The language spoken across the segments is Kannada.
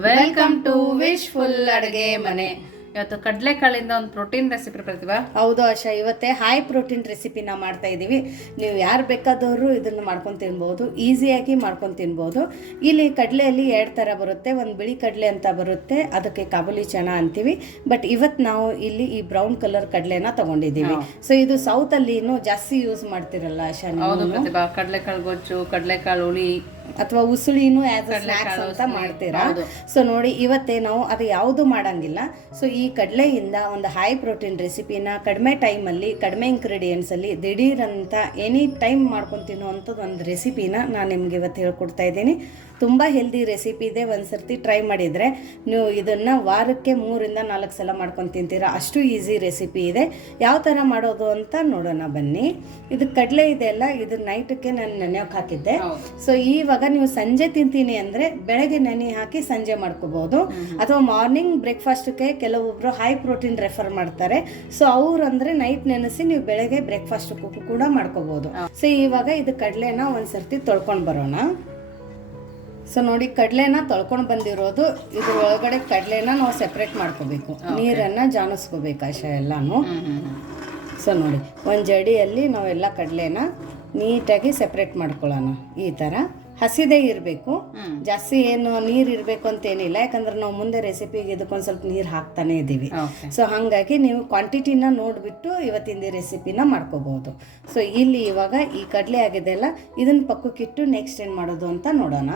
ವೆಲ್ಕಮ್ ಟು ವಿಶ್ಫುಲ್ ಅಡುಗೆ ಮನೆ. ಇವತ್ತು ಕಡಲೆಕಾಳಿಂದ ಒಂದು ಪ್ರೋಟೀನ್ ರೆಸಿಪಿ ಪ್ರತಿಭಾ. ಹೌದು ಆಶಾ, ಇವತ್ತೇ ಹೈ ಪ್ರೋಟೀನ್ ರೆಸಿಪಿನ ಮಾಡ್ತಾ ಇದ್ದೀವಿ. ನೀವು ಯಾರು ಬೇಕಾದವರು ಇದನ್ನು ಮಾಡ್ಕೊಂಡು ತಿನ್ಬೋದು, ಈಸಿಯಾಗಿ ಮಾಡ್ಕೊಂಡು ತಿನ್ಬೋದು. ಇಲ್ಲಿ ಕಡಲೆಯಲ್ಲಿ 2 ಥರ ಬರುತ್ತೆ. ಒಂದು ಬಿಳಿ ಕಡಲೆ ಅಂತ ಬರುತ್ತೆ, ಅದಕ್ಕೆ ಕಾಬೂಲಿ ಚನಾ ಅಂತೀವಿ. ಬಟ್ ಇವತ್ತು ನಾವು ಇಲ್ಲಿ ಈ ಬ್ರೌನ್ ಕಲರ್ ಕಡಲೆನ ತಗೊಂಡಿದ್ದೀವಿ. ಸೊ ಇದು ಸೌತಲ್ಲಿ ಜಾಸ್ತಿ ಯೂಸ್ ಮಾಡ್ತಿರಲ್ಲ ಆಶಾ? ಹೌದು ಪ್ರತಿಭಾ, ಕಡಲೆಕಾಳು ಗೊಜ್ಜು, ಕಡಲೆಕಾಳು ಹುಳಿ ಅಥವಾ ಉಸುಳಿನೂ ಆಸ್ ಅ ಸ್ನ್ಯಾಕ್ಸ್ ಅಂತ ಮಾಡ್ತೀರಾ. ಸೊ ನೋಡಿ, ಇವತ್ತೇ ನಾವು ಅದು ಯಾವುದು ಮಾಡಂಗಿಲ್ಲ. ಸೊ ಈ ಕಡಲೆಯಿಂದ ಒಂದು ಹೈ ಪ್ರೋಟೀನ್ ರೆಸಿಪಿನ ಕಡಿಮೆ ಟೈಮಲ್ಲಿ, ಕಡಿಮೆ ಇಂಗ್ರೀಡಿಯೆಂಟ್ಸಲ್ಲಿ ದಿಢೀರಂತ ಎನಿ ಟೈಮ್ ಮಾಡ್ಕೊಂಡು ತಿನ್ನುವಂಥದ್ದು ಒಂದು ರೆಸಿಪಿನ ನಾನು ನಿಮ್ಗೆ ಇವತ್ತು ಹೇಳ್ಕೊಡ್ತಾ ಇದ್ದೀನಿ. ತುಂಬ ಹೆಲ್ದಿ ರೆಸಿಪಿ ಇದೆ. ಒಂದು ಸರ್ತಿ ಟ್ರೈ ಮಾಡಿದರೆ ನೀವು ಇದನ್ನು ವಾರಕ್ಕೆ 3 ಇಂದ 4 ಸಲ ಮಾಡ್ಕೊಂಡು ತಿಂತೀರಾ, ಅಷ್ಟು ಈಸಿ ರೆಸಿಪಿ ಇದೆ. ಯಾವ ಥರ ಮಾಡೋದು ಅಂತ ನೋಡೋಣ ಬನ್ನಿ. ಇದು ಕಡಲೆ ಇದೆಯಲ್ಲ, ಇದು ನೈಟಕ್ಕೆ ನಾನು ನೆನೆಯೋಕೆ ಹಾಕಿದ್ದೆ. ಸೊ ಇವಾಗ ನೀವು ಸಂಜೆ ತಿಂತೀನಿ ಅಂದರೆ ಬೆಳಗ್ಗೆ ನೆನೆ ಹಾಕಿ ಸಂಜೆ ಮಾಡ್ಕೋಬೋದು. ಅಥವಾ ಮಾರ್ನಿಂಗ್ ಬ್ರೇಕ್ಫಾಸ್ಟ್ಗೆ ಕೆಲವೊಬ್ಬರು ಹೈ ಪ್ರೋಟೀನ್ ರೆಫರ್ ಮಾಡ್ತಾರೆ. ಸೊ ಅವ್ರು ಅಂದರೆ ನೈಟ್ ನೆನೆಸಿ ನೀವು ಬೆಳಗ್ಗೆ ಬ್ರೇಕ್ಫಾಸ್ಟ್ ಕೂಡ ಮಾಡ್ಕೋಬೋದು. ಸೊ ಇವಾಗ ಇದು ಕಡಲೆನ ಒಂದು ಸರ್ತಿ ತೊಳ್ಕೊಂಡು ಬರೋಣ. ಸೊ ನೋಡಿ, ಕಡಲೆನ ತೊಳ್ಕೊಂಡು ಬಂದಿರೋದು, ಇದ್ರ ಒಳಗಡೆ ಕಡಲೆನ ನಾವು ಸೆಪ್ರೇಟ್ ಮಾಡ್ಕೋಬೇಕು, ನೀರನ್ನು ಜಾನಿಸ್ಕೋಬೇಕು ಆಶಾ ಎಲ್ಲಾನು. ಸೊ ನೋಡಿ, ಒಂದು ಜಡಿಯಲ್ಲಿ ನಾವೆಲ್ಲ ಕಡಲೆನ ನೀಟಾಗಿ ಸೆಪ್ರೇಟ್ ಮಾಡ್ಕೊಳ್ಳೋಣ. ಈ ಥರ ಹಸಿದೇ ಇರಬೇಕು, ಜಾಸ್ತಿ ಏನು ನೀರು ಇರಬೇಕು ಅಂತೇನಿಲ್ಲ, ಯಾಕಂದ್ರೆ ನಾವು ಮುಂದೆ ರೆಸಿಪಿಗೆ ಇದಕ್ಕೊಂದು ಸ್ವಲ್ಪ ನೀರು ಹಾಕ್ತಾನೆ ಇದ್ದೀವಿ. ಸೊ ಹಾಗಾಗಿ ನೀವು ಕ್ವಾಂಟಿಟಿನ ನೋಡಿಬಿಟ್ಟು ಇವತ್ತಿನ ರೆಸಿಪಿನ ಮಾಡ್ಕೋಬಹುದು. ಸೊ ಇಲ್ಲಿ ಇವಾಗ ಈ ಕಡಲೆ ಆಗಿದೆಲ್ಲ, ಇದನ್ನು ಪಕ್ಕಕ್ಕಿಟ್ಟು ನೆಕ್ಸ್ಟ್ ಏನು ಮಾಡೋದು ಅಂತ ನೋಡೋಣ.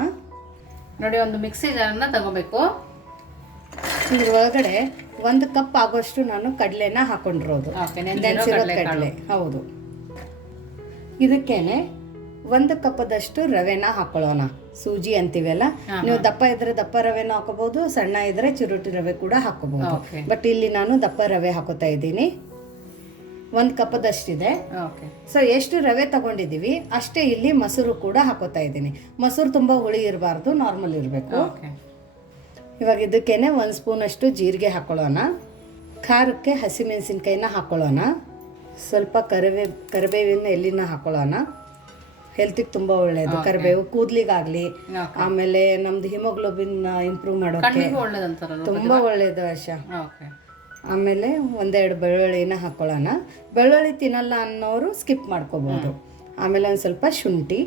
ನೋಡಿ, ಒಂದು ಮಿಕ್ಸಿ ಜಾರನ್ನ ತಗೋಬೇಕು. ಇದ್ರ ಒಳಗಡೆ 1 ಕಪ್ ಆಗೋಷ್ಟು ನಾನು ಕಡಲೆನ ಹಾಕೊಂಡಿರೋದು, ನೆನೆಸಿರೋ ಕಡಲೆ. ಹೌದು, ಇದಕ್ಕೇನೆ 1 ಕಪ್ಪದಷ್ಟು ರವೆನ ಹಾಕೊಳ್ಳೋಣ. ಸೂಜಿ ಅಂತೀವಲ್ಲ, ನೀವು ದಪ್ಪ ಇದ್ರೆ ದಪ್ಪ ರವೆನ ಹಾಕೋಬಹುದು, ಸಣ್ಣ ಇದ್ರೆ ಚಿರೋಟಿ ರವೆ ಕೂಡ ಹಾಕೋಬಹುದು. ಬಟ್ ಇಲ್ಲಿ ನಾನು ದಪ್ಪ ರವೆ ಹಾಕೋತಾ ಇದ್ದೀನಿ. 1 ಕಪ್ಪದಷ್ಟಿದೆ. ಸೊ ಎಷ್ಟು ರವೆ ತಗೊಂಡಿದ್ದೀವಿ ಅಷ್ಟೇ ಇಲ್ಲಿ ಮೊಸರು ಕೂಡ ಹಾಕೋತಾ ಇದ್ದೀನಿ. ಮೊಸರು ತುಂಬ ಹುಳಿ ಇರಬಾರ್ದು, ನಾರ್ಮಲ್ ಇರಬೇಕು. ಇವಾಗ ಇದಕ್ಕೇನೆ 1 ಸ್ಪೂನ್ ಅಷ್ಟು ಜೀರಿಗೆ ಹಾಕೊಳ್ಳೋಣ. ಖಾರಕ್ಕೆ ಹಸಿಮೆಣಸಿನ್ಕಾಯಿನ ಹಾಕೊಳ್ಳೋಣ. ಸ್ವಲ್ಪ ಕರಿಬೇವಿನ ಎಲೆನ ಹಾಕೊಳ್ಳೋಣ. ಹೆಲ್ತಿಗೆ ತುಂಬ ಒಳ್ಳೆಯದು ಕರಿಬೇವು, ಕೂದಲಿಗಾಗಲಿ, ಆಮೇಲೆ ನಮ್ದು ಹಿಮೋಗ್ಲೋಬಿನ್ ಇಂಪ್ರೂವ್ ಮಾಡೋಕ್ಕೆ ತುಂಬ ಒಳ್ಳೆಯದು ಆಶಾ. ಆಮೇಲೆ 1-2 ಬೆಳ್ಳುಳ್ಳಿನ ಹಾಕೊಳ್ಳೋಣ. ಬೆಳ್ಳುಳ್ಳಿ ತಿನ್ನಲ್ಲ ಅನ್ನೋರು ಸ್ಕಿಪ್ ಮಾಡ್ಕೋಬೋದು. ಆಮೇಲೆ ಒಂದು ಸ್ವಲ್ಪ ಶುಂಠಿ,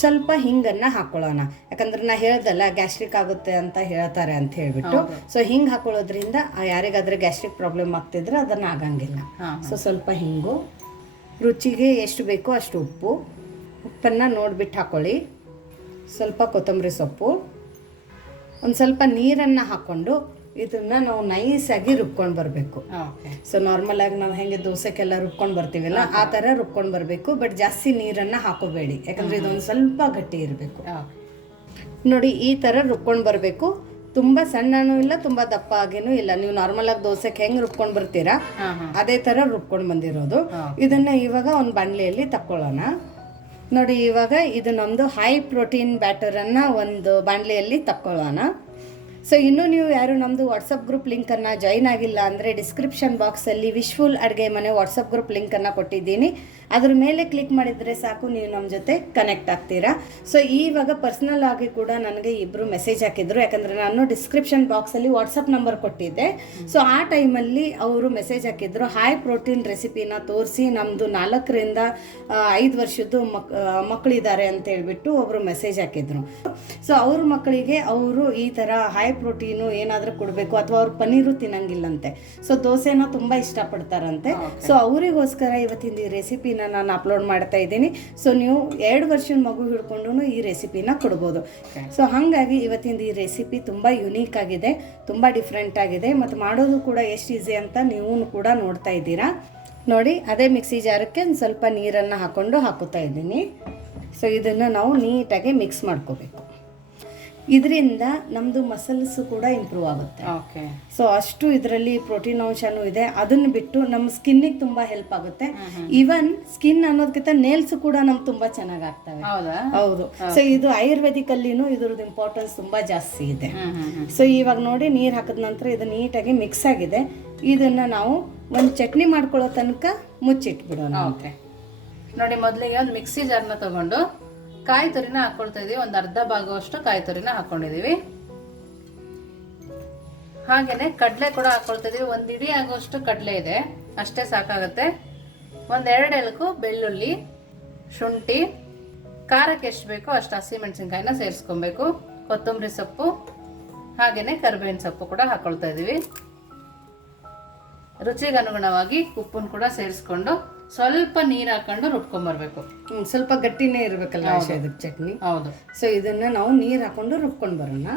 ಸ್ವಲ್ಪ ಹಿಂಗನ್ನು ಹಾಕೊಳ್ಳೋಣ. ಯಾಕಂದ್ರೆ ನಾ ಹೇಳ್ದಲ್ಲ ಗ್ಯಾಸ್ಟ್ರಿಕ್ ಆಗುತ್ತೆ ಅಂತ ಹೇಳ್ತಾರೆ ಅಂತ ಹೇಳ್ಬಿಟ್ಟು. ಸೊ ಹಿಂಗೆ ಹಾಕೊಳ್ಳೋದ್ರಿಂದ ಯಾರಿಗಾದ್ರೆ ಗ್ಯಾಸ್ಟ್ರಿಕ್ ಪ್ರಾಬ್ಲಮ್ ಆಗ್ತಿದ್ರೆ ಅದನ್ನು ಆಗಂಗಿಲ್ಲ. ಸೊ ಸ್ವಲ್ಪ ಹಿಂಗು, ರುಚಿಗೆ ಎಷ್ಟು ಬೇಕೋ ಅಷ್ಟು ಉಪ್ಪನ್ನು ನೋಡಿಬಿಟ್ಟು ಹಾಕೊಳ್ಳಿ. ಸ್ವಲ್ಪ ಕೊತ್ತಂಬರಿ ಸೊಪ್ಪು, ಒಂದು ಸ್ವಲ್ಪ ನೀರನ್ನು ಹಾಕ್ಕೊಂಡು ಇದನ್ನ ನಾವು ನೈಸಾಗಿ ರುಬ್ಕೊಂಡು ಬರಬೇಕು. ಸೊ ನಾರ್ಮಲ್ ಆಗಿ ನಾವು ಹೆಂಗೆ ದೋಸೆಗೆಲ್ಲ ರುಬ್ಕೊಂಡು ಬರ್ತೀವಲ್ಲ ಆ ಥರ ರುಬ್ಕೊಂಡು ಬರಬೇಕು. ಬಟ್ ಜಾಸ್ತಿ ನೀರನ್ನು ಹಾಕೋಬೇಡಿ, ಯಾಕಂದ್ರೆ ಇದೊಂದು ಸ್ವಲ್ಪ ಗಟ್ಟಿ ಇರಬೇಕು. ನೋಡಿ, ಈ ಥರ ರುಬ್ಕೊಂಡು ಬರಬೇಕು. ತುಂಬ ಸಣ್ಣನೂ ಇಲ್ಲ, ತುಂಬ ದಪ್ಪ ಆಗೇನೂ ಇಲ್ಲ. ನೀವು ನಾರ್ಮಲ್ ಆಗಿ ದೋಸೆಗೆ ಹೆಂಗೆ ರುಬ್ಕೊಂಡು ಬರ್ತೀರಾ ಅದೇ ಥರ ರುಬ್ಕೊಂಡು ಬಂದಿರೋದು. ಇದನ್ನ ಇವಾಗ ಒಂದು ಬಾಣಲೆಯಲ್ಲಿ ತಕ್ಕೊಳ್ಳೋಣ. ನೋಡಿ, ಇವಾಗ ಇದು ನಮ್ಮದು ಹೈ ಪ್ರೋಟೀನ್ ಬ್ಯಾಟರನ್ನು ಒಂದು ಬಾಣಲೆಯಲ್ಲಿ ತಕ್ಕೊಳ್ಳೋಣ. ಸೊ ಇನ್ನೂ ನೀವು ಯಾರು ನಮ್ಮದು ವಾಟ್ಸಪ್ ಗ್ರೂಪ್ ಲಿಂಕನ್ನು ಜಾಯಿನ್ ಆಗಿಲ್ಲ ಅಂದರೆ ಡಿಸ್ಕ್ರಿಪ್ಷನ್ ಬಾಕ್ಸಲ್ಲಿ ವಿಶ್ಫುಲ್ ಅಡುಗೆ ಮನೆ ವಾಟ್ಸಪ್ ಗ್ರೂಪ್ ಲಿಂಕನ್ನು ಕೊಟ್ಟಿದ್ದೀನಿ. ಅದ್ರ ಮೇಲೆ ಕ್ಲಿಕ್ ಮಾಡಿದರೆ ಸಾಕು, ನೀವು ನಮ್ಮ ಜೊತೆ ಕನೆಕ್ಟ್ ಆಗ್ತೀರಾ. ಸೊ ಇವಾಗ ಪರ್ಸ್ನಲ್ ಆಗಿ ಕೂಡ ನನಗೆ ಇಬ್ಬರು ಮೆಸೇಜ್ ಹಾಕಿದ್ರು, ಯಾಕಂದರೆ ನಾನು ಡಿಸ್ಕ್ರಿಪ್ಷನ್ ಬಾಕ್ಸಲ್ಲಿ ವಾಟ್ಸಪ್ ನಂಬರ್ ಕೊಟ್ಟಿದ್ದೆ. ಸೊ ಆ ಟೈಮಲ್ಲಿ ಅವರು ಮೆಸೇಜ್ ಹಾಕಿದ್ರು, ಹೈ ಪ್ರೋಟೀನ್ ರೆಸಿಪಿನ ತೋರಿಸಿ, ನಮ್ಮದು 4 ರಿಂದ 5 ವರ್ಷದ್ದು ಮಕ್ಕಳಿದ್ದಾರೆ ಅಂತ ಹೇಳ್ಬಿಟ್ಟು ಒಬ್ಬರು ಮೆಸೇಜ್ ಹಾಕಿದ್ರು. ಸೊ ಅವ್ರ ಮಕ್ಕಳಿಗೆ ಅವರು ಈ ಥರ ಹೈ ಪ್ರೋಟೀನು ಏನಾದರೂ ಕೊಡಬೇಕು, ಅಥವಾ ಅವ್ರು ಪನ್ನೀರು ತಿನ್ನಂಗಿಲ್ಲಂತೆ. ಸೊ ದೋಸೆನ ತುಂಬ ಇಷ್ಟಪಡ್ತಾರಂತೆ. ಸೊ ಅವರಿಗೋಸ್ಕರ ಇವತ್ತಿನ ಈ ರೆಸಿಪಿನ ನಾನು ಅಪ್ಲೋಡ್ ಮಾಡ್ತಾ ಇದ್ದೀನಿ. ಸೊ ನೀವು 2 ವರ್ಷದ ಮಗು ಹಿಡ್ಕೊಂಡು ಈ ರೆಸಿಪಿನ ಕೊಡ್ಬೋದು. ಸೊ ಹಾಗಾಗಿ ಇವತ್ತಿನ ಈ ರೆಸಿಪಿ ತುಂಬ ಯುನೀಕ್ ಆಗಿದೆ, ತುಂಬ ಡಿಫ್ರೆಂಟ್ ಆಗಿದೆ, ಮತ್ತು ಮಾಡೋದು ಕೂಡ ಎಷ್ಟು ಈಸಿ ಅಂತ ನೀವು ಕೂಡ ನೋಡ್ತಾ ಇದ್ದೀರಾ. ನೋಡಿ, ಅದೇ ಮಿಕ್ಸಿ ಜಾರಕ್ಕೆ ಒಂದು ಸ್ವಲ್ಪ ನೀರನ್ನು ಹಾಕೋತಾ ಇದ್ದೀನಿ. ಸೊ ಇದನ್ನು ನಾವು ನೀಟಾಗಿ ಮಿಕ್ಸ್ ಮಾಡ್ಕೋಬೇಕು. ಇದರಿಂದ ನಮ್ಮದು ಮಸಲ್ಸು ಕೂಡ ಇಂಪ್ರೂವ್ ಆಗುತ್ತೆ. ಸೊ ಅಷ್ಟು ಇದರಲ್ಲಿ ಪ್ರೋಟೀನ್ ಅಂಶನೂ ಇದೆ. ಅದನ್ನು ಬಿಟ್ಟು ನಮ್ಮ ಸ್ಕಿನ್ನಿಗೆ ತುಂಬ ಹೆಲ್ಪ್ ಆಗುತ್ತೆ. ಈವನ್ ಸ್ಕಿನ್ ಅನ್ನೋದಕ್ಕಿಂತ ನೇಲ್ಸ್ ಕೂಡ ನಮ್ಗೆ ತುಂಬ ಚೆನ್ನಾಗಿ ಆಗ್ತವೆ. ಹೌದು. ಸೊ ಇದು ಆಯುರ್ವೇದಿಕಲ್ಲಿನೂ ಇದ್ರದ್ದು ಇಂಪಾರ್ಟೆನ್ಸ್ ತುಂಬ ಜಾಸ್ತಿ ಇದೆ. ಸೊ ಇವಾಗ ನೋಡಿ, ನೀರು ಹಾಕಿದ ನಂತರ ಇದು ನೀಟಾಗಿ ಮಿಕ್ಸ್ ಆಗಿದೆ. ಇದನ್ನು ನಾವು ಒಂದು ಚಟ್ನಿ ಮಾಡ್ಕೊಳ್ಳೋ ತನಕ ಮುಚ್ಚಿಟ್ಬಿಡೋಣ. ನೋಡಿ, ಮೊದಲಿಗೆ ಒಂದು ಮಿಕ್ಸಿ ಜಾರ್ನ ತಗೊಂಡು ಕಾಯಿ ತುರಿನ ಹಾಕೊಳ್ತಾ ಇದೀವಿ. ಒಂದು ಅರ್ಧ ಭಾಗವಷ್ಟು ಕಾಯಿ ತುರಿನ ಹಾಕೊಂಡಿದೀವಿ. ಹಾಗೇನೆ ಕಡಲೆ ಕೂಡ ಹಾಕೊಳ್ತಾ ಇದೀವಿ. 1 ಇಡಿ ಆಗೋಷ್ಟು ಕಡಲೆ ಇದೆ, ಅಷ್ಟೇ ಸಾಕಾಗುತ್ತೆ. 1-2 ಎಲಕು ಬೆಳ್ಳುಳ್ಳಿ, ಶುಂಠಿ, ಖಾರಕ್ಕೆ ಎಷ್ಟು ಬೇಕೋ ಅಷ್ಟು ಹಸಿಮೆಣಸಿನ್ಕಾಯಿನ ಸೇರಿಸ್ಕೊಬೇಕು. ಕೊತ್ತಂಬರಿ ಸೊಪ್ಪು ಹಾಗೇನೆ ಕರಿಬೇವಿನ ಸೊಪ್ಪು ಕೂಡ ಹಾಕೊಳ್ತಾ ಇದೀವಿ. ರುಚಿಗೆ ಅನುಗುಣವಾಗಿ ಉಪ್ಪನ್ನು ಕೂಡ ಸೇರಿಸ್ಕೊಂಡು ಸ್ವಲ್ಪ ನೀರು ಹಾಕೊಂಡು ರುಬ್ಕೊಂಡ್ಬರ್ಬೇಕು. ಸ್ವಲ್ಪ ಗಟ್ಟಿನೇ ಇರ್ಬೇಕಲ್ಲ ಇದಕ್ಕೆ ಚಟ್ನಿ. ಹೌದು. ಸೊ ಇದನ್ನ ನಾವು ನೀರು ಹಾಕೊಂಡು ರುಬ್ಕೊಂಡು ಬರೋಣ.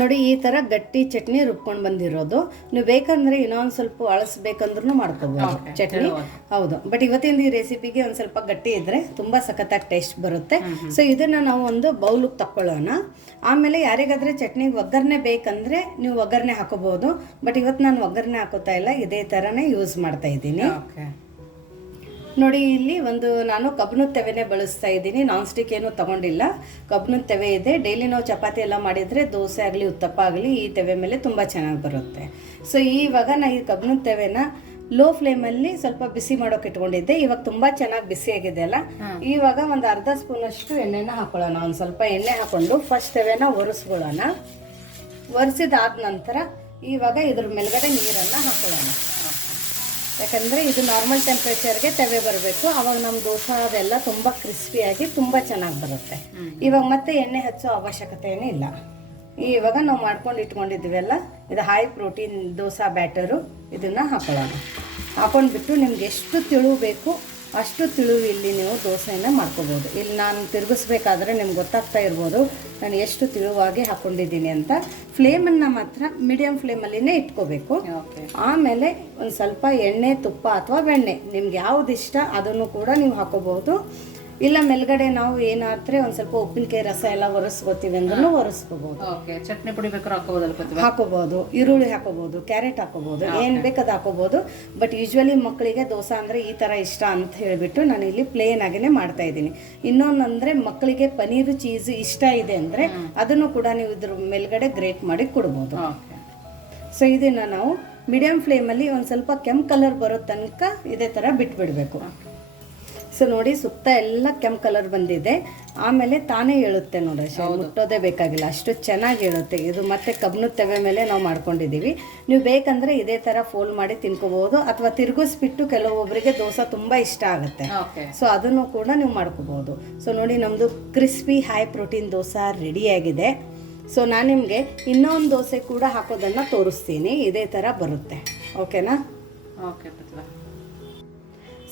ನೋಡಿ ಈ ಥರ ಗಟ್ಟಿ ಚಟ್ನಿ ರುಬ್ಕೊಂಡು ಬಂದಿರೋದು. ನೀವು ಬೇಕಂದ್ರೆ ಇನ್ನೊಂದು ಸ್ವಲ್ಪ ಅಳಸ್ಬೇಕಂದ್ರೂ ಮಾಡ್ಕೋಬಹುದು ಚಟ್ನಿ. ಹೌದು, ಬಟ್ ಇವತ್ತಿನ ಈ ರೆಸಿಪಿಗೆ ಒಂದು ಸ್ವಲ್ಪ ಗಟ್ಟಿ ಇದ್ರೆ ತುಂಬಾ ಸಖತ್ತಾಗಿ ಟೇಸ್ಟ್ ಬರುತ್ತೆ. ಸೊ ಇದನ್ನ ನಾವು ಒಂದು ಬೌಲಿಗೆ ತಕ್ಕೊಳ್ಳೋಣ. ಆಮೇಲೆ ಯಾರಿಗಾದ್ರೆ ಚಟ್ನಿಗೆ ಒಗ್ಗರಣೆ ಬೇಕಂದ್ರೆ ನೀವು ಒಗ್ಗರಣೆ ಹಾಕೋಬಹುದು. ಬಟ್ ಇವತ್ತು ನಾನು ಒಗ್ಗರಣೆ ಹಾಕೋತಾ ಇಲ್ಲ, ಇದೇ ಥರನೇ ಯೂಸ್ ಮಾಡ್ತಾ ಇದ್ದೀನಿ. ನೋಡಿ ಇಲ್ಲಿ ನಾನು ಕಬ್ಬಿಣದ ತವೆನೇ ಬಳಸ್ತಾ ಇದ್ದೀನಿ. ನಾನ್ ಸ್ಟಿಕ್ ಏನು ತಗೊಂಡಿಲ್ಲ, ಕಬ್ಬಿಣದ ತವೆ ಇದೆ. ಡೈಲಿ ನಾವು ಚಪಾತಿ ಎಲ್ಲ ಮಾಡಿದರೆ ದೋಸೆ ಆಗಲಿ ಉತ್ತಪ್ಪ ಆಗಲಿ ಈ ತವೆ ಮೇಲೆ ತುಂಬ ಚೆನ್ನಾಗಿ ಬರುತ್ತೆ. ಸೊ ಇವಾಗ ನಾನು ಈ ಕಬ್ಬಿಣದ ತವೆನ ಲೋ ಫ್ಲೇಮಲ್ಲಿ ಸ್ವಲ್ಪ ಬಿಸಿ ಮಾಡೋಕೆ ಇಟ್ಕೊಂಡಿದ್ದೆ. ಇವಾಗ ತುಂಬ ಚೆನ್ನಾಗಿ ಬಿಸಿಯಾಗಿದೆ ಅಲ್ಲ. ಇವಾಗ ಒಂದು ಅರ್ಧ ಸ್ಪೂನಷ್ಟು ಎಣ್ಣೆನ ಹಾಕೊಳ್ಳೋಣ. ಒಂದು ಸ್ವಲ್ಪ ಎಣ್ಣೆ ಹಾಕೊಂಡು ಫಸ್ಟ್ ತವೆನ ಒರೆಸ್ಕೊಳ್ಳೋಣ. ಒರೆಸಿದಾದ ನಂತರ ಇವಾಗ ಇದ್ರ ಮೇಲ್ಗಡೆ ನೀರನ್ನು ಹಾಕೊಳ್ಳೋಣ. ಯಾಕಂದರೆ ಇದು ನಾರ್ಮಲ್ ಟೆಂಪ್ರೇಚರ್ಗೆ ತವೆ ಬರಬೇಕು. ಆವಾಗ ನಮ್ಮ ದೋಸೆ ಅದೆಲ್ಲ ತುಂಬ ಕ್ರಿಸ್ಪಿಯಾಗಿ ತುಂಬ ಚೆನ್ನಾಗಿ ಬರುತ್ತೆ. ಇವಾಗ ಮತ್ತೆ ಎಣ್ಣೆ ಹಚ್ಚೋ ಅವಶ್ಯಕತೆ ಏನೂ ಇಲ್ಲ. ಇವಾಗ ನಾವು ಮಾಡ್ಕೊಂಡು ಇಟ್ಕೊಂಡಿದ್ದೀವಲ್ಲ, ಇದು ಹೈ ಪ್ರೋಟೀನ್ ದೋಸೆ ಬ್ಯಾಟರು, ಇದನ್ನು ಹಾಕೊಳ್ಳೋಣ. ಹಾಕೊಂಡ್ಬಿಟ್ಟು ನಿಮ್ಗೆ ಎಷ್ಟು ತಿಳು ಬೇಕು ಅಷ್ಟು ತಿಳು ಇಲ್ಲಿ ನೀವು ದೋಸೆಯನ್ನು ಮಾಡ್ಕೋಬೋದು. ಇಲ್ಲಿ ನಾನು ತಿರುಗಿಸ್ಬೇಕಾದ್ರೆ ನಿಮ್ಗೆ ಗೊತ್ತಾಗ್ತಾ ಇರ್ಬೋದು ನಾನು ಎಷ್ಟು ತಿಳುವಾಗಿ ಹಾಕ್ಕೊಂಡಿದ್ದೀನಿ ಅಂತ. ಫ್ಲೇಮನ್ನು ಮಾತ್ರ ಮೀಡಿಯಮ್ ಫ್ಲೇಮಲ್ಲಿನೇ ಇಟ್ಕೋಬೇಕು. ಆಮೇಲೆ ಒಂದು ಸ್ವಲ್ಪ ಎಣ್ಣೆ, ತುಪ್ಪ ಅಥವಾ ಬೆಣ್ಣೆ ನಿಮ್ಗೆ ಯಾವ್ದು ಇಷ್ಟ ಅದನ್ನು ಕೂಡ ನೀವು ಹಾಕೋಬಹುದು. ಇಲ್ಲ ಮೇಲ್ಗಡೆ ನಾವು ಏನಾದ್ರೆ ಒಂದು ಸ್ವಲ್ಪ ಉಪ್ಪಿನಕಾಯಿ ರಸ ಎಲ್ಲ ಒರೆಸ್ಕೋತೀವಿ ಅಂದ್ರೂ ಒರೆಸ್ಕೋಬಹುದು. ಚಟ್ನಿ ಪುಡಿ ಬೇಕಾದ್ರೆ ಹಾಕೋಬಹುದು, ಈರುಳ್ಳಿ ಹಾಕೋಬಹುದು, ಕ್ಯಾರೆಟ್ ಹಾಕೋಬಹುದು, ಏನ್ ಬೇಕಾದ ಹಾಕೋಬಹುದು. ಬಟ್ ಯೂಶ್ವಲಿ ಮಕ್ಕಳಿಗೆ ದೋಸೆ ಅಂದ್ರೆ ಈ ತರ ಇಷ್ಟ ಅಂತ ಹೇಳ್ಬಿಟ್ಟು ನಾನು ಇಲ್ಲಿ ಪ್ಲೇನ್ ಆಗಿನೇ ಮಾಡ್ತಾ ಇದ್ದೀನಿ. ಇನ್ನೊಂದಂದ್ರೆ ಮಕ್ಕಳಿಗೆ ಪನೀರ್ ಚೀಸ್ ಇಷ್ಟ ಇದೆ ಅಂದ್ರೆ ಅದನ್ನು ಕೂಡ ನೀವು ಇದ್ರ ಮೇಲ್ಗಡೆ ಗ್ರೇಟ್ ಮಾಡಿ ಕೊಡ್ಬೋದು. ಸೊ ಇದನ್ನ ನಾವು ಮೀಡಿಯಂ ಫ್ಲೇಮಲ್ಲಿ ಒಂದು ಸ್ವಲ್ಪ ಕೆಂಪು ಕಲರ್ ಬರೋ ತನಕ ಇದೇ ತರ ಬಿಟ್ಬಿಡ್ಬೇಕು. ಸೊ ನೋಡಿ ಸುತ್ತ ಎಲ್ಲ ಕೆಂಪು ಕಲರ್ ಬಂದಿದೆ. ಆಮೇಲೆ ತಾನೇ ಹೇಳುತ್ತೆ ನೋಡಿ, ಮುಟ್ಟೋದೇ ಬೇಕಾಗಿಲ್ಲ, ಅಷ್ಟು ಚೆನ್ನಾಗಿ ಹೇಳುತ್ತೆ ಇದು. ಮತ್ತೆ ಕಬ್ಬಿಣದ ತವೆ ಮೇಲೆ ನಾವು ಮಾಡ್ಕೊಂಡಿದ್ದೀವಿ. ನೀವು ಬೇಕಂದ್ರೆ ಇದೇ ಥರ ಫೋಲ್ಡ್ ಮಾಡಿ ತಿನ್ಕೋಬಹುದು, ಅಥವಾ ತಿರುಗಿಸ್ಬಿಟ್ಟು ಕೆಲವೊಬ್ಬರಿಗೆ ದೋಸೆ ತುಂಬ ಇಷ್ಟ ಆಗುತ್ತೆ. ಸೊ ಅದನ್ನು ಕೂಡ ನೀವು ಮಾಡ್ಕೋಬಹುದು. ಸೊ ನೋಡಿ ನಮ್ಮದು ಕ್ರಿಸ್ಪಿ ಹೈ ಪ್ರೋಟೀನ್ ದೋಸೆ ರೆಡಿಯಾಗಿದೆ. ಸೊ ನಾನು ನಿಮಗೆ ಇನ್ನೊಂದು ದೋಸೆ ಕೂಡ ಹಾಕೋದನ್ನು ತೋರಿಸ್ತೀನಿ, ಇದೇ ಥರ ಬರುತ್ತೆ. ಓಕೆನಾ? ಓಕೆ.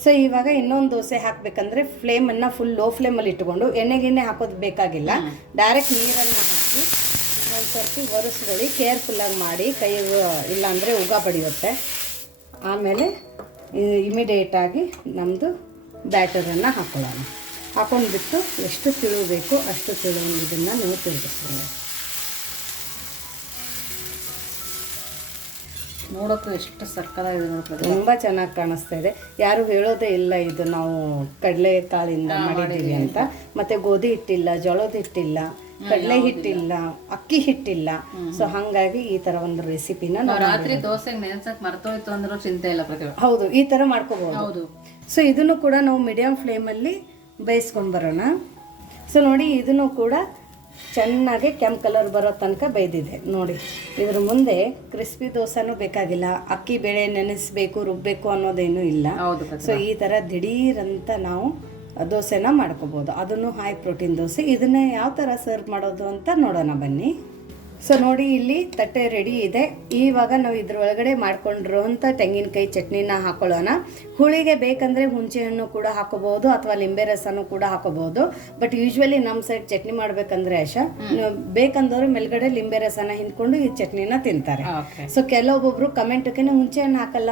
ಸೊ ಇವಾಗ ಇನ್ನೊಂದು ದೋಸೆ ಹಾಕಬೇಕಂದ್ರೆ ಫ್ಲೇಮನ್ನು ಫುಲ್ ಲೋ ಫ್ಲೇಮಲ್ಲಿ ಇಟ್ಕೊಂಡು ಎಣ್ಣೆಗಿಣ್ಣೆ ಹಾಕೋದು ಬೇಕಾಗಿಲ್ಲ. ಡೈರೆಕ್ಟ್ ನೀರನ್ನು ಹಾಕಿ ಒಂದು ಸರ್ತಿ ಒರೆಸ್ಕೊಳ್ಳಿ. ಕೇರ್ಫುಲ್ಲಾಗಿ ಮಾಡಿ, ಕೈ ಇಲ್ಲಾಂದರೆ ಉಗ ಬಡಿಯುತ್ತೆ. ಆಮೇಲೆ ಇಮಿಡಿಯೇಟಾಗಿ ನಮ್ಮದು ಬ್ಯಾಟರನ್ನು ಹಾಕೊಳ್ಳೋಣ. ಹಾಕೊಂಡ್ಬಿಟ್ಟು ಎಷ್ಟು ತಿಳು ಬೇಕು ಅಷ್ಟು ತಿಳು ಇದನ್ನು ನೀವು ತಿರುಗಿಸ್ಕೊಳ್ಳಿ. ನೋಡೋಕ್ಕೂ ಎಷ್ಟು ಸಕ್ಕತ್ತಾಗಿದೆ ನೋಡ್ಕೊಳ್ಳಿ, ತುಂಬ ಚೆನ್ನಾಗಿ ಕಾಣಿಸ್ತಾ ಇದೆ. ಯಾರು ಹೇಳೋದೇ ಇಲ್ಲ ಇದು ನಾವು ಕಡಲೆ ಕಾಳಿಂದ ಮಾಡಿದ್ದೀವಿ ಅಂತ. ಮತ್ತೆ ಗೋಧಿ ಹಿಟ್ಟಿಲ್ಲ, ಜೋಳದ ಹಿಟ್ಟಿಲ್ಲ, ಕಡಲೆ ಹಿಟ್ಟಿಲ್ಲ, ಅಕ್ಕಿ ಹಿಟ್ಟಿಲ್ಲ. ಸೊ ಹಾಗಾಗಿ ಈ ತರ ಒಂದು ರೆಸಿಪಿನ ರಾತ್ರಿ ದೋಸೆ ನೆನ್ಸಕ್ ಮರ್ತೋಯ್ತು ಅಂದ್ರೂ ಚಿಂತೆ ಇಲ್ಲ. ಹೌದು, ಈ ತರ ಮಾಡ್ಕೋಬಹುದು. ಸೊ ಇದನ್ನು ಕೂಡ ನಾವು ಮೀಡಿಯಂ ಫ್ಲೇಮಲ್ಲಿ ಬೇಯಿಸ್ಕೊಂಡು ಬರೋಣ. ಸೊ ನೋಡಿ ಇದನ್ನು ಕೂಡ ಚೆನ್ನಾಗಿ ಕೆಂಪು ಕಲರ್ ಬರೋ ತನಕ ಬೇಯ್ದಿದೆ. ನೋಡಿ ಇದ್ರ ಮುಂದೆ ಕ್ರಿಸ್ಪಿ ದೋಸೆನೂ ಬೇಕಾಗಿಲ್ಲ, ಅಕ್ಕಿ ಬೇಳೆ ನೆನೆಸ್ಬೇಕು, ರುಬ್ಬೇಕು ಅನ್ನೋದೇನೂ ಇಲ್ಲ. ಸೊ ಈ ಥರ ದಿಢೀರಂತ ನಾವು ದೋಸೆನ ಮಾಡ್ಕೋಬೋದು. ಅದನ್ನು ಹೈ ಪ್ರೋಟೀನ್ ದೋಸೆ. ಇದನ್ನ ಯಾವ ಥರ ಸರ್ವ್ ಮಾಡೋದು ಅಂತ ನೋಡೋಣ ಬನ್ನಿ. ಸೊ ನೋಡಿ ಇಲ್ಲಿ ತಟ್ಟೆ ರೆಡಿ ಇದೆ. ಇವಾಗ ನಾವು ಇದ್ರೊಳಗಡೆ ಮಾಡ್ಕೊಂಡಿರೋಂಥ ತೆಂಗಿನಕಾಯಿ ಚಟ್ನಿನ ಹಾಕೊಳ್ಳೋಣ. ಹುಳಿಗೆ ಬೇಕಂದರೆ ಹುಣಸೆಹಣ್ಣು ಕೂಡ ಹಾಕೋಬಹುದು, ಅಥವಾ ಲಿಂಬೆ ರಸನೂ ಕೂಡ ಹಾಕೋಬಹುದು. ಬಟ್ ಯೂಶ್ವಲಿ ನಮ್ಮ ಸೈಡ್ ಚಟ್ನಿ ಮಾಡ್ಬೇಕಂದ್ರೆ ಬೇಕಂದವರು ಮೇಲ್ಗಡೆ ಲಿಂಬೆ ರಸನ ಹಿಂಡ್ಕೊಂಡು ಈ ಚಟ್ನಿನ ತಿಂತಾರೆ. ಸೊ ಕೆಲವೊಬ್ಬೊಬ್ರು ಕಮೆಂಟ್ಗೆ ಹುಣಸೆಹಣ್ಣು ಹಾಕಲ್ಲ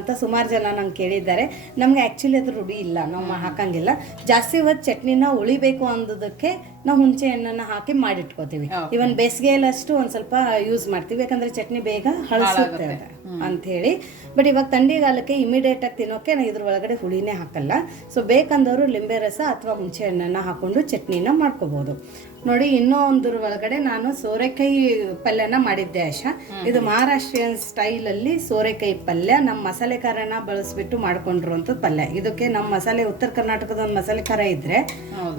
ಅಂತ ಸುಮಾರು ಜನ ನಂಗೆ ಕೇಳಿದ್ದಾರೆ. ನಮ್ಗೆ ಆ್ಯಕ್ಚುಲಿ ಅದು ರೂಢಿ ಇಲ್ಲ, ನಾವು ಹಾಕಂಗಿಲ್ಲ. ಜಾಸ್ತಿ ಹೊತ್ತು ಚಟ್ನಿನ ಉಳಿಬೇಕು ಅಂದೋದಕ್ಕೆ ನಾವು ಹುಣಸೆ ಹಣ್ಣನ್ನು ಹಾಕಿ ಮಾಡಿಟ್ಕೋತೀವಿ. ಇವನ್ ಬೇಸಿಗೆಯಲ್ಲಷ್ಟು ಒಂದ್ ಸ್ವಲ್ಪ ಯೂಸ್ ಮಾಡ್ತೀವಿ, ಯಾಕಂದ್ರೆ ಚಟ್ನಿ ಬೇಗ ಹಳಸುತ್ತೆ ಅಂತ ಹೇಳಿ. ಬಟ್ ಇವಾಗ ಥಂಡಿಗಾಲಕ್ಕೆ ಇಮಿಡಿಯೇಟ್ ಆಗಿ ತಿನ್ನೋಕೆ ನಾವು ಇದ್ರ ಒಳಗಡೆ ಹುಳಿನೇ ಹಾಕಲ್ಲ. ಸೊ ಬೇಕಂದವರು ಲಿಂಬೆ ರಸ ಅಥವಾ ಹುಣಸೆ ಹಣ್ಣನ್ನು ಹಾಕೊಂಡು ಚಟ್ನಿನ ಮಾಡ್ಕೋಬಹುದು. ನೋಡಿ ಇನ್ನೊಂದ್ರ ಒಳಗಡೆ ನಾನು ಸೋರೆಕಾಯಿ ಪಲ್ಯನ ಮಾಡಿದ್ದೆ ಆಶಾ. ಇದು ಮಹಾರಾಷ್ಟ್ರೀಯನ್ ಸ್ಟೈಲ್ ಅಲ್ಲಿ ಸೋರೆಕಾಯಿ ಪಲ್ಯ ನಮ್ಮ ಮಸಾಲೆ ಖಾರನ ಬಳಸ್ಬಿಟ್ಟು ಮಾಡ್ಕೊಂಡಿರುವಂತ ಪಲ್ಯ. ಇದಕ್ಕೆ ನಮ್ಮ ಮಸಾಲೆ ಉತ್ತರ ಕರ್ನಾಟಕದ ಒಂದು ಮಸಾಲೆ ಖಾರ ಇದ್ರೆ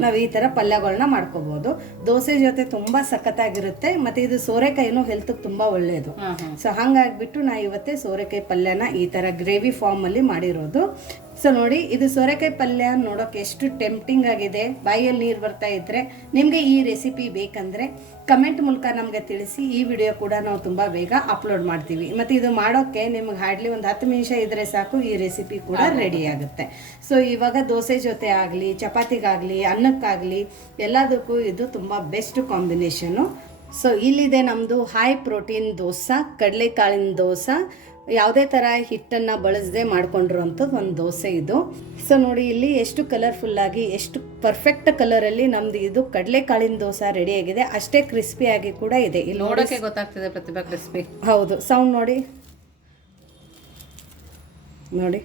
ನಾವ್ ಈ ತರ ಪಲ್ಯಗಳನ್ನ ಮಾಡ್ಕೋಬಹುದು. ದೋಸೆ ಜೊತೆ ತುಂಬಾ ಸಖತ್ತಾಗಿರುತ್ತೆ. ಮತ್ತೆ ಇದು ಸೋರೆಕಾಯಿನೂ ಹೆಲ್ತ್ ತುಂಬಾ ಒಳ್ಳೇದು. ಸೊ ಹಂಗಾಗ್ಬಿಟ್ಟು ನಾ ಇವತ್ತೇ ಸೋರೆಕಾಯಿ ಪಲ್ಯನ ಈ ತರ ಗ್ರೇವಿ ಫಾರ್ಮ್ ಅಲ್ಲಿ ಮಾಡಿರೋದು. ಸೊ ನೋಡಿ, ಇದು ಸೋರೆಕಾಯಿ ಪಲ್ಯ ನೋಡೋಕೆ ಎಷ್ಟು ಟೆಂಪ್ಟಿಂಗ್ ಆಗಿದೆ. ಬಾಯಲ್ಲಿ ನೀರು ಬರ್ತಾ ಇದ್ರೆ ನಿಮಗೆ ಈ ರೆಸಿಪಿ ಬೇಕಂದ್ರೆ ಕಮೆಂಟ್ ಮೂಲಕ ನಮಗೆ ತಿಳಿಸಿ. ಈ ವಿಡಿಯೋ ಕೂಡ ನಾವು ತುಂಬಾ ಬೇಗ ಅಪ್ಲೋಡ್ ಮಾಡ್ತೀವಿ. ಮತ್ತೆ ಇದು ಮಾಡೋಕೆ ನಿಮ್ಗೆ ಹಾರ್ಡ್ಲಿ ಒಂದು 10 ನಿಮಿಷ ಇದ್ರೆ ಸಾಕು, ಈ ರೆಸಿಪಿ ಕೂಡ ರೆಡಿ ಆಗುತ್ತೆ. ಸೊ ಇವಾಗ ದೋಸೆ ಜೊತೆ ಆಗಲಿ, ಚಪಾತಿಗಾಗಲಿ, ಅನ್ನಕ್ಕಾಗಲಿ ಎಲ್ಲದಕ್ಕೂ ಇದು ತುಂಬಾ ಬೆಸ್ಟ್ ಕಾಂಬಿನೇಷನು. ಸೊ ಇಲ್ಲಿದೆ ನಮ್ಮದು ಹೈ ಪ್ರೋಟೀನ್ ದೋಸೆ, ಕಡಲೆಕಾಳಿನ ದೋಸೆ. ಯಾವುದೇ ಥರ ಹಿಟ್ಟನ್ನು ಬಳಸದೆ ಮಾಡ್ಕೊಂಡಿರೋಂಥದ್ದು ಒಂದು ದೋಸೆ ಇದು. ಸೊ ನೋಡಿ ಇಲ್ಲಿ ಎಷ್ಟು ಕಲರ್ಫುಲ್ಲಾಗಿ, ಎಷ್ಟು ಪರ್ಫೆಕ್ಟ್ ಕಲರಲ್ಲಿ ನಮ್ದು ಇದು ಕಡಲೆಕಾಳಿನ ದೋಸೆ ರೆಡಿ ಆಗಿದೆ. ಅಷ್ಟೇ ಕ್ರಿಸ್ಪಿಯಾಗಿ ಕೂಡ ಇದೆ. ಇಲ್ಲಿ ನೋಡೋಕೆ ಗೊತ್ತಾಗ್ತಿದೆ ಪ್ರತಿಭಾ ಕ್ರಿಸ್ಪಿ. ಹೌದು, ಸೌಂಡ್ ನೋಡಿ ನೋಡಿ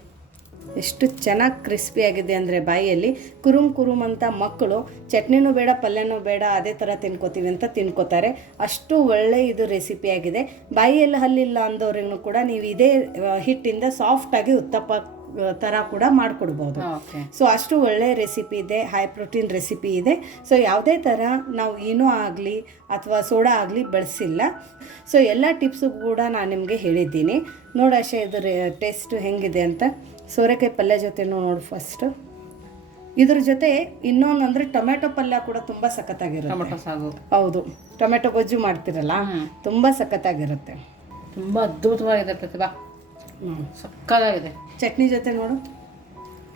ಎಷ್ಟು ಚೆನ್ನಾಗಿ ಕ್ರಿಸ್ಪಿ ಆಗಿದೆ ಅಂದರೆ ಬಾಯಲ್ಲಿ ಕುರುಮ್ ಅಂತ ಮಕ್ಕಳು ಚಟ್ನಿನೂ ಬೇಡ ಪಲ್ಯನೂ ಬೇಡ ಅದೇ ಥರ ತಿನ್ಕೋತೀವಿ ಅಂತ ತಿನ್ಕೋತಾರೆ. ಅಷ್ಟು ಒಳ್ಳೆ ಇದು ರೆಸಿಪಿ ಆಗಿದೆ. ಬಾಯಿಯಲ್ಲಿ ಹಲ್ಲಿಲ್ಲ ಅಂದವ್ರಿಗೂ ಕೂಡ ನೀವು ಇದೇ ಹಿಟ್ಟಿಂದ ಸಾಫ್ಟಾಗಿ ಉತ್ತಪ್ಪ ಥರ ಕೂಡ ಮಾಡಿಕೊಡ್ಬೋದು. ಸೊ ಅಷ್ಟು ಒಳ್ಳೆ ರೆಸಿಪಿ ಇದೆ, ಹೈ ಪ್ರೋಟೀನ್ ರೆಸಿಪಿ ಇದೆ. ಸೊ ಯಾವುದೇ ಥರ ನಾವು ಏನೂ ಆಗಲಿ ಅಥವಾ ಸೋಡಾ ಆಗಲಿ ಬಳಸಿಲ್ಲ. ಸೊ ಎಲ್ಲ ಟಿಪ್ಸು ಕೂಡ ನಾನು ನಿಮಗೆ ಹೇಳಿದ್ದೀನಿ. ನೋಡಾಶೆ ಇದು ಟೇಸ್ಟ್ ಹೆಂಗಿದೆ ಅಂತ. ಸೋರೆಕಾಯಿ ಪಲ್ಯ ಜೊತೆನೂ ನೋಡಿ ಫಸ್ಟ್. ಇದ್ರ ಜೊತೆ ಇನ್ನೊಂದು ಅಂದರೆ ಟೊಮೆಟೊ ಪಲ್ಯ ಕೂಡ ತುಂಬ ಸಖತ್ತಾಗಿರುತ್ತೆ. ಹೌದು, ಟೊಮೆಟೊ ಗೊಜ್ಜು ಮಾಡ್ತಿರಲ್ಲ, ತುಂಬ ಸಖತ್ತಾಗಿರುತ್ತೆ. ತುಂಬ ಅದ್ಭುತವಾಗಿದೆ ಪ್ರತಿಭಾ, ಸಕ್ಕತ್ತಾಗಿದೆ. ಚಟ್ನಿ ಜೊತೆ ನೋಡು.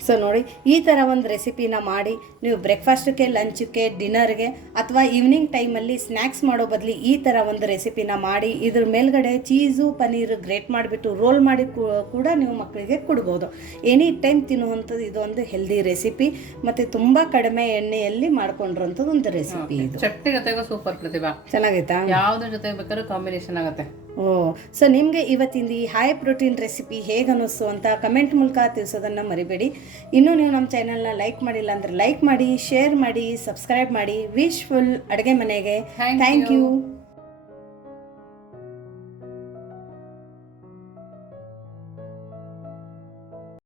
ಸೊ ನೋಡಿ, ಈ ಥರ ಒಂದು ರೆಸಿಪಿನ ಮಾಡಿ ನೀವು ಬ್ರೇಕ್ಫಾಸ್ಟ್ಗೆ, ಲಂಚ್ಗೆ, ಡಿನ್ನರ್ಗೆ ಅಥವಾ ಈವ್ನಿಂಗ್ ಟೈಮಲ್ಲಿ ಸ್ನ್ಯಾಕ್ಸ್ ಮಾಡೋ ಬದಲು ಈ ಥರ ಒಂದು ರೆಸಿಪಿನ ಮಾಡಿ ಇದ್ರ ಮೇಲ್ಗಡೆ ಚೀಸು ಪನ್ನೀರು ಗ್ರೇಟ್ ಮಾಡಿಬಿಟ್ಟು ರೋಲ್ ಮಾಡಿ ಕೂಡ ನೀವು ಮಕ್ಕಳಿಗೆ ಕೊಡ್ಬೋದು. ಎನಿ ಟೈಮ್ ತಿನ್ನುವಂಥದ್ದು ಇದೊಂದು ಹೆಲ್ದಿ ರೆಸಿಪಿ. ಮತ್ತು ತುಂಬ ಕಡಿಮೆ ಎಣ್ಣೆಯಲ್ಲಿ ಮಾಡ್ಕೊಂಡಿರೋಂಥದ್ದು ಒಂದು ರೆಸಿಪಿ ಇದು. ಚಟ್ನಿ ಜೊತೆಗೂ ಸೂಪರ್ ಪ್ರತಿಭಾ, ಚೆನ್ನಾಗೈತಾ? ಯಾವುದ್ರ ಜೊತೆ ಬೇಕಾದ್ರೂ ಕಾಂಬಿನೇಷನ್ ಆಗುತ್ತೆ. ಸೊ ನಿಮಗೆ ಇವತ್ತಿಂದ ಈ ಹೈ ಪ್ರೋಟೀನ್ ರೆಸಿಪಿ ಹೇಗೆ ಅನ್ನಿಸ್ತು ಅಂತ ಕಮೆಂಟ್ ಮೂಲಕ ತಿಳಿಸೋದನ್ನು ಮರಿಬೇಡಿ. ಇನ್ನೂ ನೀವು ನಮ್ಮ ಚಾನಲ್ನ ಲೈಕ್ ಮಾಡಿಲ್ಲ ಅಂದರೆ ಲೈಕ್ ಮಾಡಿ, ಶೇರ್ ಮಾಡಿ, ಸಬ್ಸ್ಕ್ರೈಬ್ ಮಾಡಿ. ವಿಶ್ಫುಲ್ ಅಡುಗೆ ಮನೆಗೆ ಥ್ಯಾಂಕ್ ಯು.